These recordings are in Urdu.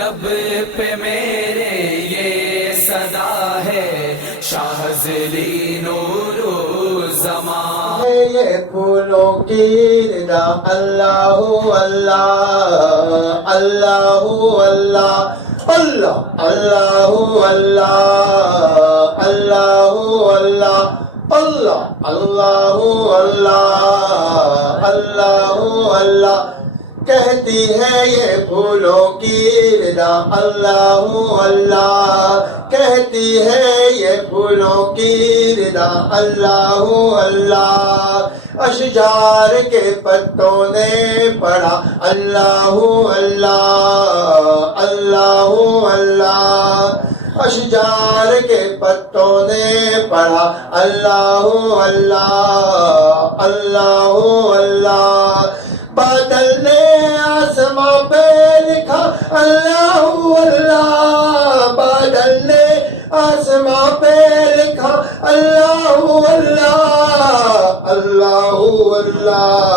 لب پہ میرے یہ صدا ہے شاہزلی نور زمان یہ پھولوں کی ردا اللہ اللہ اللہ اللہ اللہ اللہ اللہ اللہ اللہ اللہ اللہ اللہ اللہ اللہ کہتی ہے یہ پھولوں کی ردا اللہ اللہ کہتی ہے یہ پھولوں کی ردا اللہ اللہ اشجار کے پتوں نے پڑھا اللہ اللہ اللہ اللہ اشجار کے پتوں نے پڑھا اللہ اللہ اللہ اللہ بادل نے آسماں پہ لکھا اللہ اللہ بادل نے آسماں پہ لکھا اللہ اللہ اللہ اللہ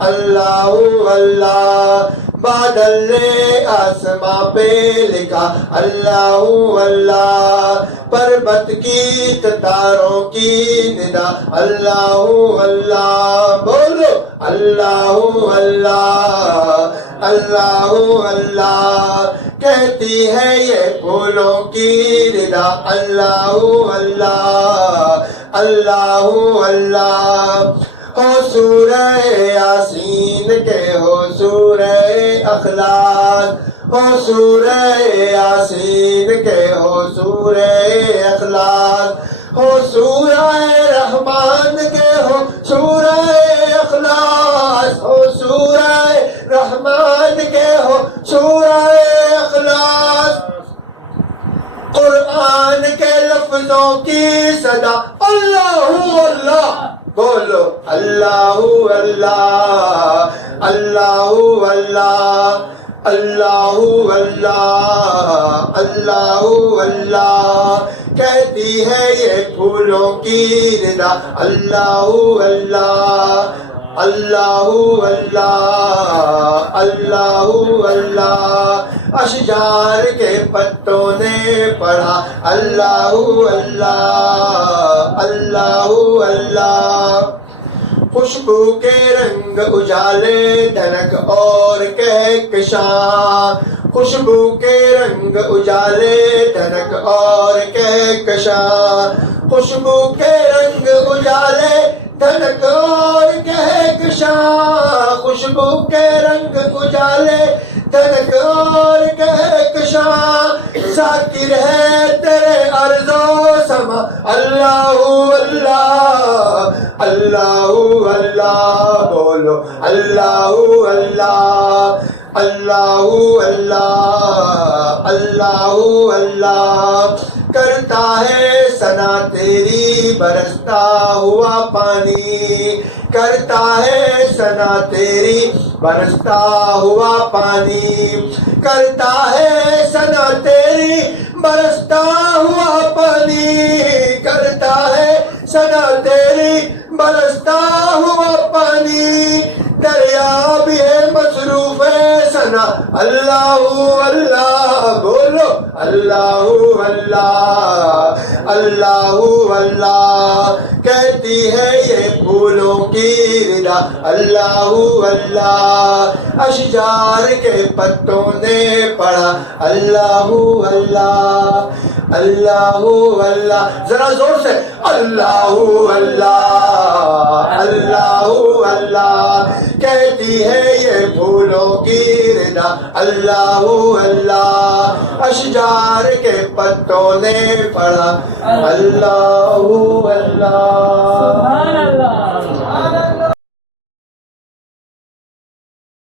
اللہ اللہ بادل نے آسماں پہ لکھا اللہ اللہ پربت کی تاروں کی ندا اللہ اللہ بولو اللہ اللہ اللہ اللہ کہتی ہے یہ پھولوں کی ندا اللہ اللہ اللہ اللہ ہو سورہ یاسین کے ہو سورہ اخلاص ہو سورہ یاسین کے ہو سورہ اخلاص ہو سورہ رحمان کے ہو سورہ اخلاص ہو سورہ رحمان کے ہو سورہ اخلاص قرآن کے لفظوں کی صدا اللہ اللہ بولو اللہ اللہ اللہ اللہ اللہ اللہ اللہ اللہ کہتی ہے یہ پھولوں کی ردا اللہ اللہ اللہ اللہ اللہ اللہ اشجار کے پتوں نے پڑھا اللہ اللہ اللہ اللہ خوشبو کے رنگ اجالے دھنک اور کہکشاں خوشبو کے رنگ اجالے دھنک اور کہکشاں خوشبو کے رنگ اجالے دھنک اور کہکشاں خوشبو کے رنگ اجالے دھنک اور کہکشاں ذاکر ہے تیرے ارض و سما اللہ اللہ اللہ اللہ بولو اللہ اللہ اللہ اللہ اللہ اللہ کرتا ہے ثنا تیری برستا ہوا پانی کرتا ہے ثنا تیری برستا ہوا پانی کرتا ہے ثنا تیری برستا ہوا پانی کرتا ہے ثنا تیری برستا ہوا پانی دریا بھی ہے مصروف ہے ثنا اللہ اللہ بولو اللہ اللہ اللہ اللہ کہتی ہے یہ پھولوں کی ردا اللہ اللہ اشجار کے پتوں نے پڑھا اللہ اللہ اللہ اللہ ذرا زور سے اللہ اللہ اللہ اللہ کہتی ہے یہ پھولوں کی ردا اللہ اللہ اشجار کے پتوں نے پڑھا اللہ اللہ